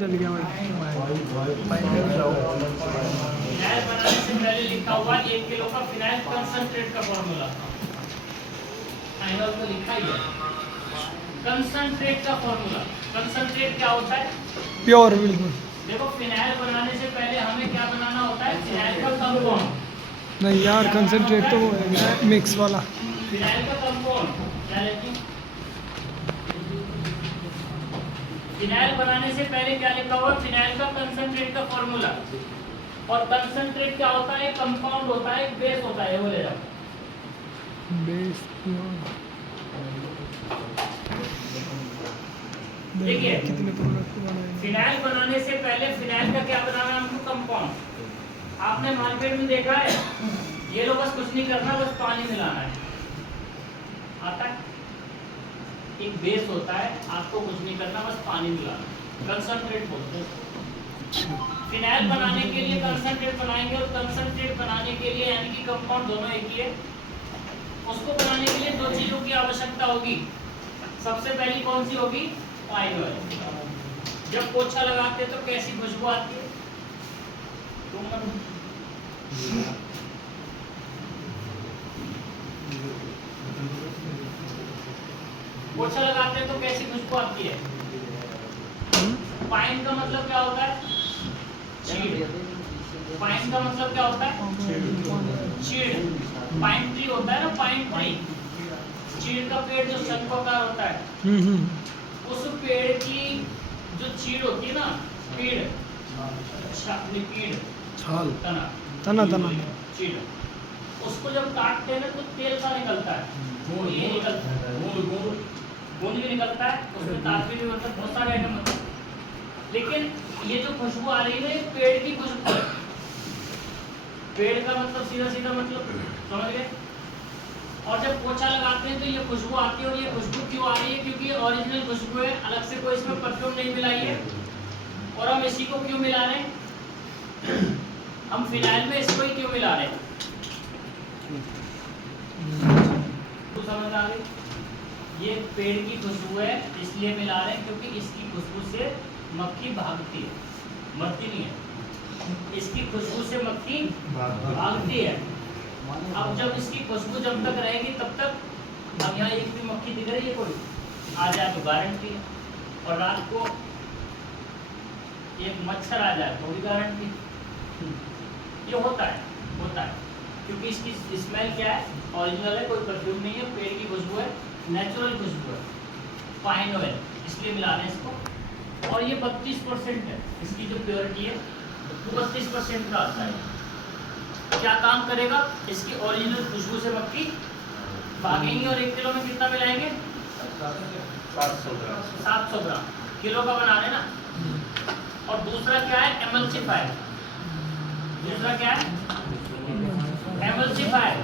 चल गया भाई। फिनाइल बनाने से पहले लिखा हुआ 1 किलो का फिनाइल कंसंट्रेट का फॉर्मूला। फाइनल तो लिखा ही है कंसंट्रेट का फॉर्मूला। कंसंट्रेट क्या होता है? प्योर बिल्कुल। देखो फिनाइल बनाने से पहले हमें क्या बनाना होता है? फिनाइल का कंपाउंड। नहीं यार, कंसंट्रेट तो वो है मिक्स वाला। फिनाइल का कंपाउंड क्या लेते हैं? फिनाइल बनाने से पहले क्या लिखा हुआ? फिनाइल का कंसंट्रेट का फॉर्मूला। और कंसंट्रेट क्या होता है? कंपाउंड होता है, बेस होता है। वो ले जाओ बेस देखिए कितने प्रोडक्ट बनाए। फिनाइल बनाने से पहले फिनाइल का क्या बनाना है हमको? कंपाउंड। आपने मार्केट में देखा है, ये लोग बस कुछ नहीं करना, बस पानी मिलाना है। आता है? एक बेस होता है, आपको कुछ नहीं करना, बस पानी मिलाना। कंसंट्रेट बोलते हैं। फिनाइल बनाने के लिए कंसंट्रेट बनाएंगे, और कंसंट्रेट बनाने के लिए यानी कि कंपाउंड दोनों एक ही है, उसको बनाने के लिए दो चीजों की आवश्यकता होगी। सबसे पहली कौन सी होगी? Pine oil. जब पोछा लगाते हैं तो कैसी खुशबू आती है? पोछा लगाते हैं तो कैसी खुशबू आती है? पाइन का मतलब क्या होता है? चीड़। पाइन का मतलब क्या होता है? चीड़। पाइन ट्री होता है ना, पाइन ट्री। चीड़ का पेड़ जो शंखोकार होता है, उस पेड़ की जो चीड़ होती है ना, पेड़ पीड़ छाल, तना तना चीड़, उसको जब काटते हैं ना तो तेल का निकलता है। ये निकलता है, गोंद भी निकलता है, उसमें ताकत भी मतलब बहुत सारे आइटम होते हैं। लेकिन ये जो खुशबू आ रही है ये पेड़ की खुशबू है। पेड़ का मतलब सीधा सीधा मतलब समझ गए? और जब पोछा लगाते हैं तो ये खुशबू आती है। और ये खुशबू क्यों आ रही है? क्योंकि ओरिजिनल खुशबू है, अलग से कोई इसमें परफ्यूम नहीं मिलाई है। और हम इसी को क्यों मिला रहे हैं? हम फिनाइल में इसको ही क्यों मिला रहे हैं? तो समझ आ गई? ये पेड़ की खुशबू है, इसलिए मिला रहे हैं क्योंकि इसकी खुशबू से मक्खी भागती है, मरती नहीं है। इसकी खुशबू से मक्खी भागती है। अब जब इसकी खुशबू जब तक रहेगी तब तक, अब यहाँ एक भी मक्खी दिख रही है कोई आ जाए तो गारंटी है, और रात को एक मच्छर आ जाए तो भी गारंटी। ये होता है क्योंकि इसकी स्मेल क्या है? ओरिजिनल है, कोई परफ्यूम नहीं है, पेड़ की खुशबू है, नेचुरल खुशबू है, पाइन ऑयल, इसलिए मिला रहे हैं इसको। और ये 32% है, इसकी जो प्योरिटी है वो 32% का आता है। क्या काम करेगा? इसकी ओरिजिनल खुशबू से मक्खी भागेंगी। और 1 किलो में कितना मिलाएंगे? 700 ग्राम। किलो का बना रहे ना। और दूसरा क्या है? एमल्सिफायर। दूसरा क्या है? एमल्सिफायर।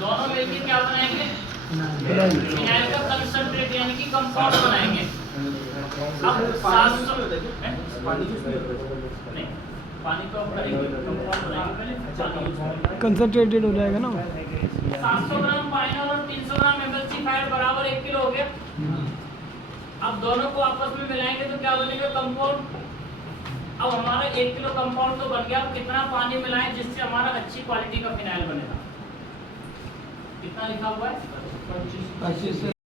दोनों मिलकर क्या बनाएंगे? फिनाइल का कंसंट्रेट यानी कि कंपाउंड बनाएंगे। अब 700 नहीं, पानी को करेंगे, कंपाउंड बनाएंगे, पहले कंसंट्रेटेड हो जाएगा ना। 700 ग्राम पाइनॉल और 300 ग्राम एमल्सिफायर बराबर 1 किलो हो गया। अब दोनों को आपस में मिलाएंगे तो क्या बनेगा? कंपाउंड। अब हमारा 1 किलो कंपाउंड तो बन गया। अब कितना पानी मिलाएं जिससे हमारा अच्छी क्वालिटी का फिनाइल बनेगा? कितना लिखा हुआ है? 25।